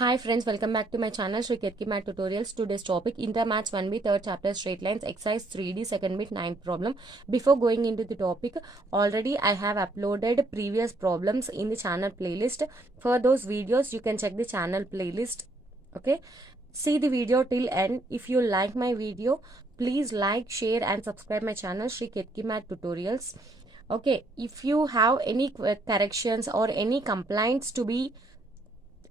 Hi friends, welcome back to my channel Shri Ketki Math Tutorials. Today's topic Inter Maths 1B third chapter straight lines exercise 3D second bit 9th problem. Before going into the topic, already I have uploaded previous problems in the channel playlist. For those videos you can check the channel playlist. Okay, see the video till end. If you like my video, please like, share and subscribe my channel Shri Ketki Math Tutorials. Okay, if you have any corrections or any complaints to be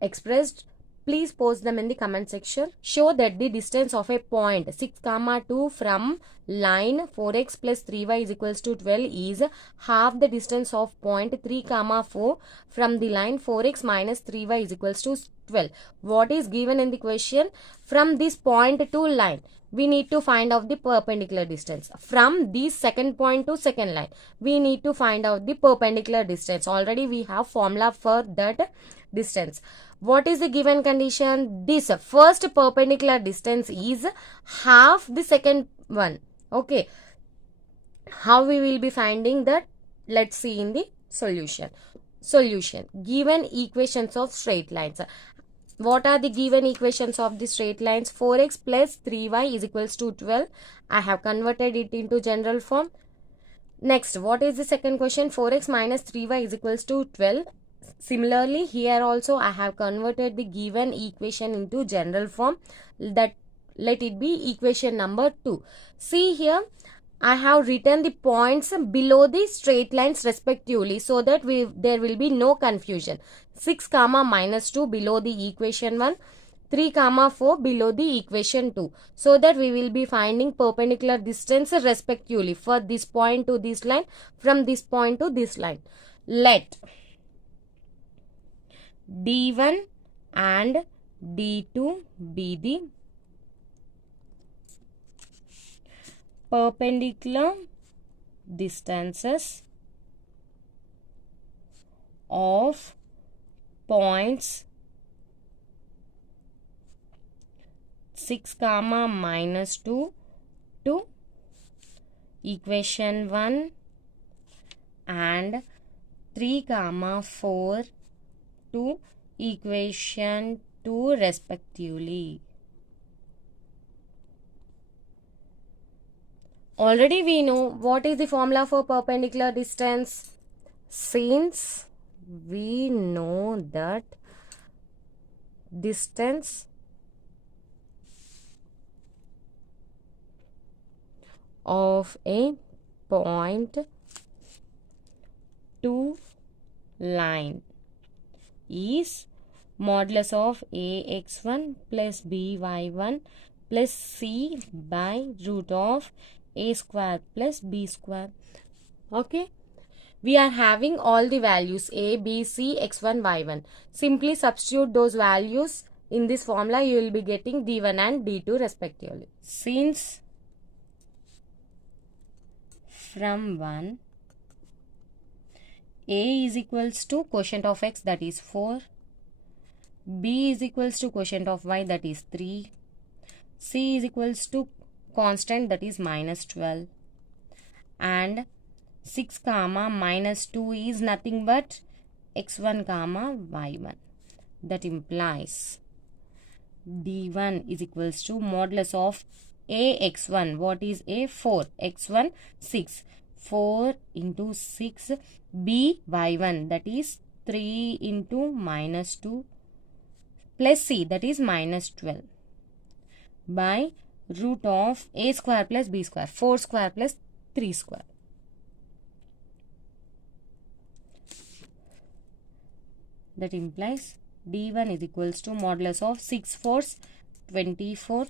expressed, please post them in the comment section. Show that the distance of a point 6, 2 from line 4x plus 3y is equals to 12 is half the distance of point 3, 4 from the line 4x minus 3y is equals to 12. What is given in the question? From this point to line, we need to find out the perpendicular distance. From this second point to second line, we need to find out the perpendicular distance. Already we have formula for that distance. What is the given condition? This first perpendicular distance is half the second one. Okay. How we will be finding that? Let's see in the solution. Given equations of straight lines. What are the given equations of the straight lines? 4x plus 3y is equals to 12. I have converted it into general form. Next, what is the second question? 4x minus 3y is equals to 12. Similarly, here also I have converted the given equation into general form. That let it be equation number 2. See here, I have written the points below the straight lines respectively so that there will be no confusion. 6, minus 2 below the equation 1. 3, 4 below the equation 2. So that we will be finding perpendicular distance respectively for this point to this line, from this point to this line. Let D1 and D2 be the perpendicular distances of points 6, minus 2 to equation 1 and 3, 4 to equation 2 respectively. Already we know what is the formula for perpendicular distance. Since we know that distance of a point to line is modulus of ax1 plus by1 plus c by root of a square plus b square. Okay, we are having all the values a, b, c, x1, y1. Simply substitute those values in this formula. You will be getting d1 and d2 respectively. Since from 1 a is equals to quotient of x, that is 4. B is equals to quotient of y, that is 3. C is equals to constant, that is minus 12. And 6, minus 2 is nothing but x1, y1. That implies D1 is equals to modulus of ax1. What is a? 4. x1, 6. 4 into 6 b y1, that is 3 into minus 2 plus c, that is minus 12 by root of a square plus b square, 4 square plus 3 square. That implies d1 is equals to modulus of 6 fours 24,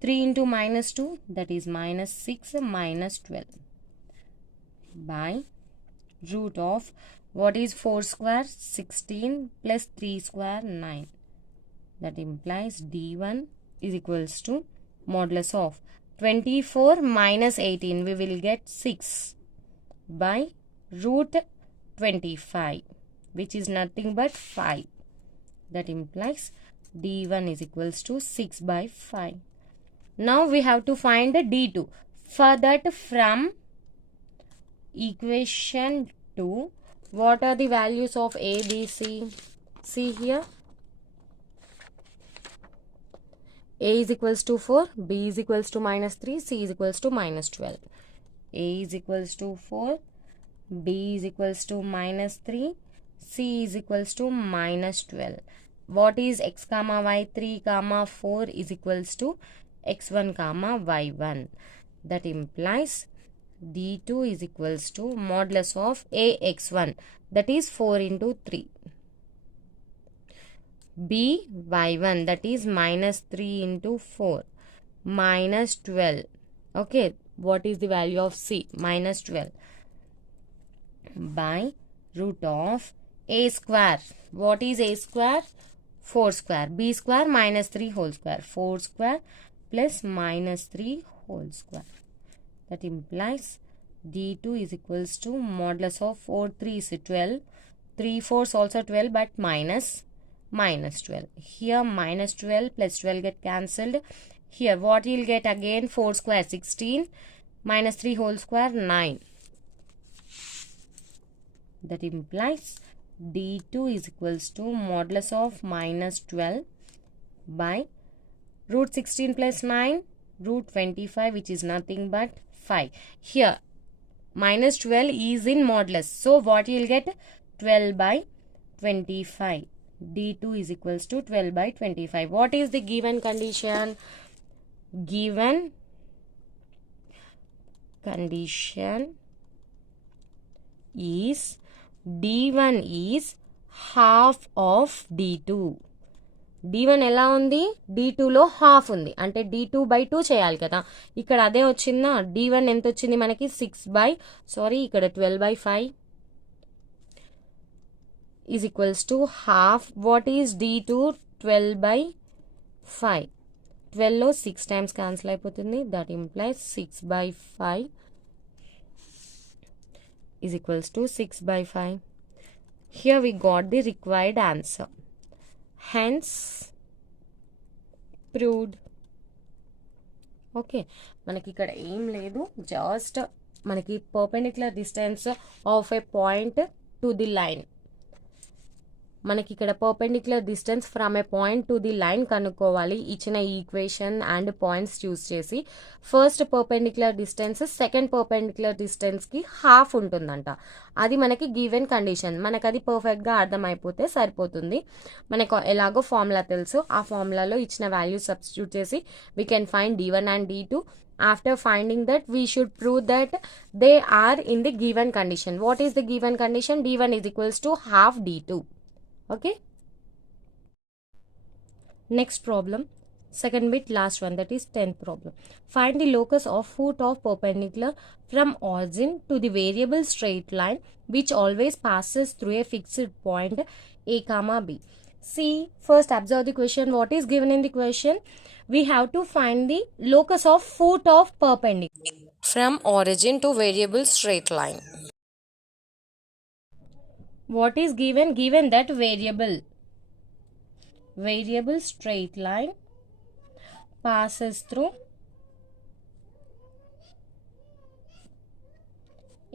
3 into minus 2, that is minus 6 minus 12 by root of what is 4 square 16 plus 3 square 9. That implies d1 is equals to modulus of 24 minus 18, we will get 6 by root 25, which is nothing but 5. That implies d1 is equals to 6 by 5. Now we have to find the d2. For that, from equation 2, what are the values of a, b, c? See here, A is equals to 4, B is equals to minus 3, C is equals to minus 12. A is equals to 4, B is equals to minus 3, C is equals to minus 12. What is x comma y3 comma 4 is equals to x1 comma y1. That implies D2 is equals to modulus of AX1, that is 4 into 3. B y1, that is minus 3 into 4, minus 12. Okay, what is the value of C? Minus 12 by root of A square. What is A square? 4 square. B square minus 3 whole square. 4 square plus minus 3 whole square. That implies D2 is equals to modulus of 4 3 is 12. 3 4s also 12, but minus 12. Here minus 12 plus 12 get cancelled. Here what you'll get again? 4 square 16 minus 3 whole square 9. That implies D2 is equals to modulus of minus 12 by root 16 plus 9, root 25, which is nothing but 5. Here minus 12 is in modulus. So what you will get? 12 by 25. D2 is equals to 12 by 25. What is the given condition? Given condition is D1 is half of D2. D1 ఎలా ఉంది? D2లో half ఉంది, అంటే D2 by 2 చేయాలి కదా. ఇక్కడ అదే వచ్చిందా? D1 ఎంత వచ్చింది మనకి? 12 by 5 is equals to half. What is D2? 12 by 5. 12లో 6 times cancel అయిపోతుంది. That implies 6 by 5 is equals to 6 by 5. Here we got the required answer. Hence proved. Okay, మనకి ఇక్కడ ఏం లేదు, జస్ట్ మనకి perpendicular distance of a point to the line. మనకి ఇక్కడ perpendicular distance from a point to the line కనుక్కోవాలి ఇచ్చిన equation and points choose చేసి. First perpendicular distance second perpendicular డిస్టెన్స్కి హాఫ్ ఉంటుందంట. అది మనకి గివెన్ కండిషన్. మనకు అది పర్ఫెక్ట్గా అర్థమైపోతే సరిపోతుంది. మనకు ఎలాగో ఫార్ములా తెలుసు, ఆ ఫార్ములాలో ఇచ్చిన వాల్యూ సబ్స్టిట్యూట్ చేసి we can find D1 and D2. After finding that, we should prove that they are in the given condition. What is the given condition? D1 is equals to half D2. Okay, next problem, second bit, last one, that is 10th problem. Find the locus of foot of perpendicular from origin to the variable straight line which always passes through a fixed point A comma B. See, first observe the question. What is given in the question? We have to find the locus of foot of perpendicular from origin to variable straight line. What is given? Given that variable straight line passes through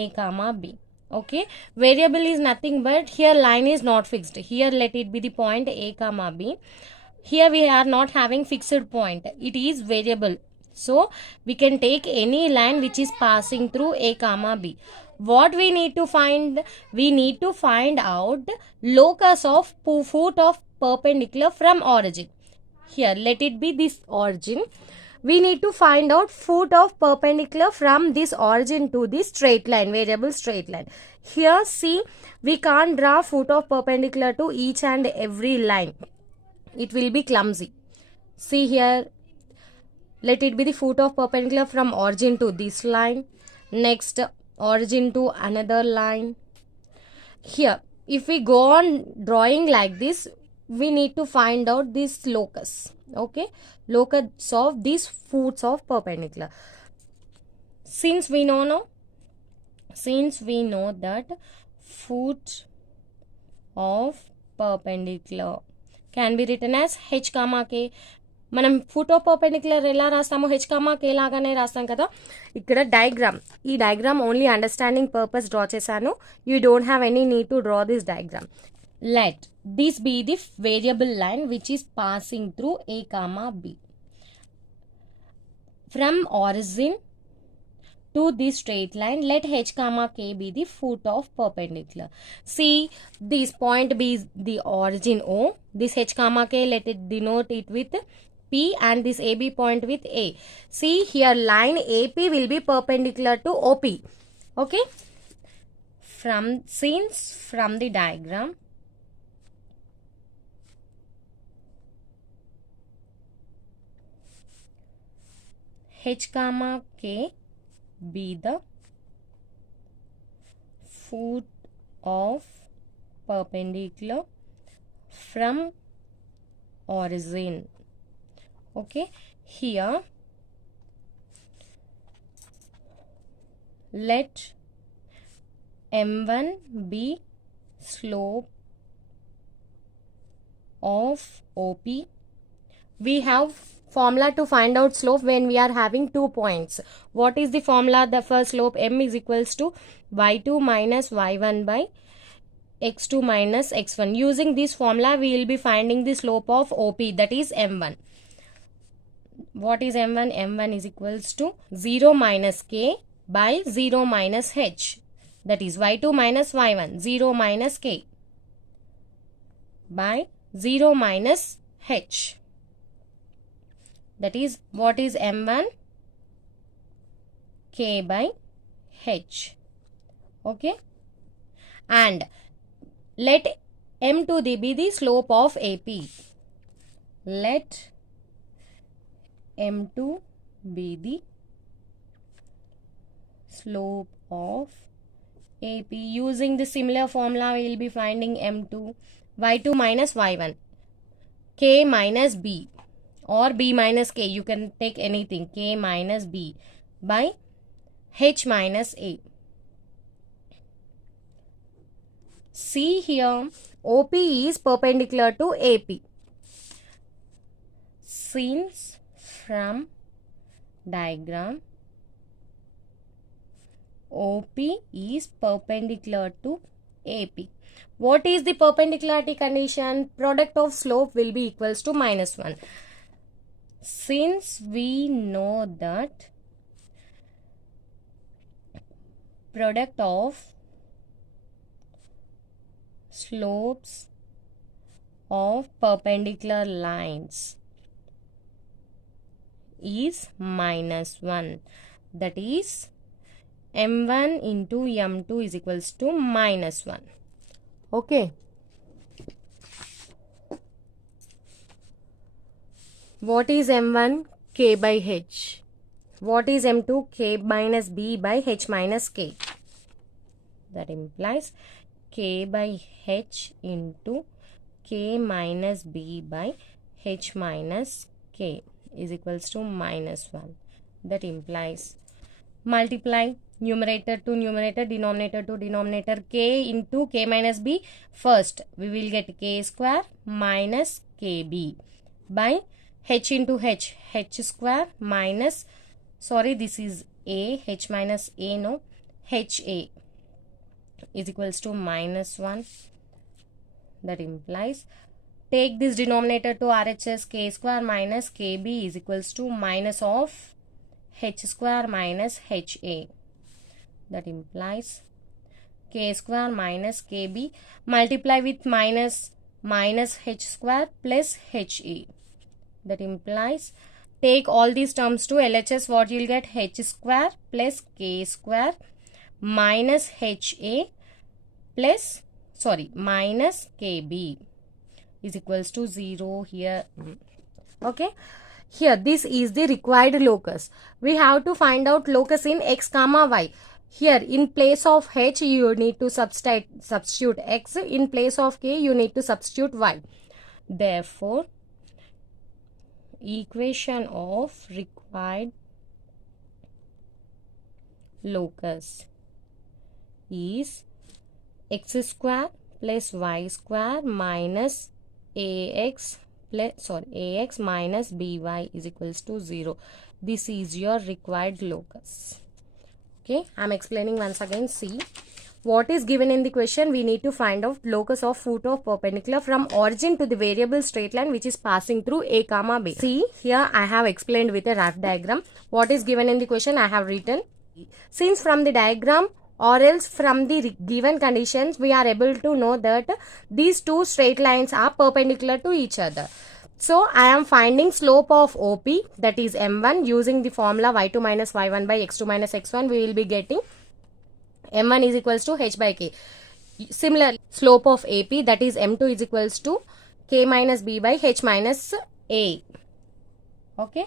A comma B. Okay, variable is nothing but here line is not fixed. Here let it be the point A comma B. Here we are not having fixed point. It is variable. So we can take any line which is passing through A comma B. What we need to find? We need to find out locus of foot of perpendicular from origin. Here let it be this origin. We need to find out foot of perpendicular from this origin to this straight line, variable straight line. Here see, we can't draw foot of perpendicular to each and every line. It will be clumsy. See here, let it be the foot of perpendicular from origin to this line, next origin to another line. Here if we go on drawing like this, we need to find out this locus. Okay, locus of these foots of perpendicular. Since we know that foot of perpendicular can be written as H comma K. మనం foot of perpendicular ఎలా రాస్తామో H comma K లాగానే రాస్తాం కదా. ఇక్కడ diagram, ఈ diagram only understanding purpose draw చేశాను. You don't have any need to draw this diagram. Let this be the variable line which is passing through A comma B. From origin to this straight line, let h comma k be the foot of perpendicular. See, this point B is the origin O. This h comma k, let it denote it with P, and this AB point with A. See, here line AP will be perpendicular to OP. Okay. Since from the diagram, h comma k be the foot of perpendicular from origin. Okay, here let m1 be slope of OP. We have formula to find out slope when we are having 2 points. What is the formula? The first slope m is equals to y2 minus y1 by x2 minus x1. Using this formula, we will be finding the slope of OP, that is m1. What is m1? m1 is equals to 0 minus k by 0 minus h. That is y2 minus y1, 0 minus k by 0 minus h. That is, what is m1? K by h. Okay. And let m2 be the slope of AP. Let m2 be the slope of AP. Using the similar formula, we will be finding m2, y2 minus y1, k minus b, or b minus k. You can take anything, k minus b by h minus a. See here, OP is perpendicular to AP. Since from diagram, OP is perpendicular to AP. What is the perpendicularity condition? Product of slope will be equals to minus 1. Since we know that product of slopes of perpendicular lines is minus 1, that is m1 into m2 is equals to minus 1. Okay. What is m1? K by h. What is m2? K minus b by h minus k. That implies k by h into k minus b by h minus k is equals to minus 1. That implies, multiply numerator to numerator, denominator to denominator, k into k minus b. First, we will get k square minus kb by h into h square minus, sorry, this is a, h minus a, no, ha is equals to minus 1. That implies, take this denominator to RHS, k square minus kb is equals to minus of h square minus ha. That implies k square minus kb, multiply with minus h square plus ha. That implies, take all these terms to LHS, what you will get? H square plus k square minus ha plus, sorry, minus kb is equals to 0 here. Okay. Here, this is the required locus. We have to find out locus in x comma y. Here, in place of h, you need to substitute x. In place of k, you need to substitute y. Therefore, equation of required locus is x square plus y square minus ax minus by is equals to 0. This is your required locus. Okay, I am explaining once again. See, What is given in the question? We need to find out locus of foot of perpendicular from origin to the variable straight line which is passing through A comma B. See, here I have explained with a rough diagram. What is given in the question? I have written. Since from the diagram or else from the given conditions, we are able to know that these two straight lines are perpendicular to each other. So, I am finding slope of OP, that is M1, using the formula y2 minus y1 by x2 minus x1. We will be getting M1 is equals to h by k. Similarly, slope of AP, that is M2 is equals to k minus b by h minus a. Okay.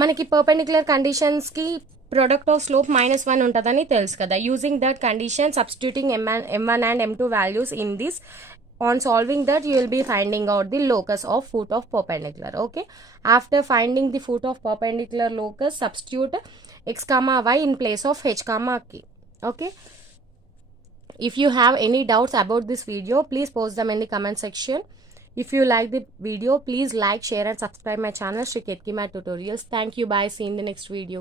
మనకి perpendicular conditions కి product of slope -1 ఉంటుందని తెలుసు కదా. Using that condition, substituting m1 and m2 values in this, on solving that you will be finding out the locus of foot of perpendicular. Okay. After finding the foot of perpendicular locus, substitute x comma y in place of h comma k. Okay. If you have any doubts about this video, please post them in the comment section. If you like the video, please like, share and subscribe my channel, Shri Ketki Math Tutorials. Thank you. Bye. See you in the next video.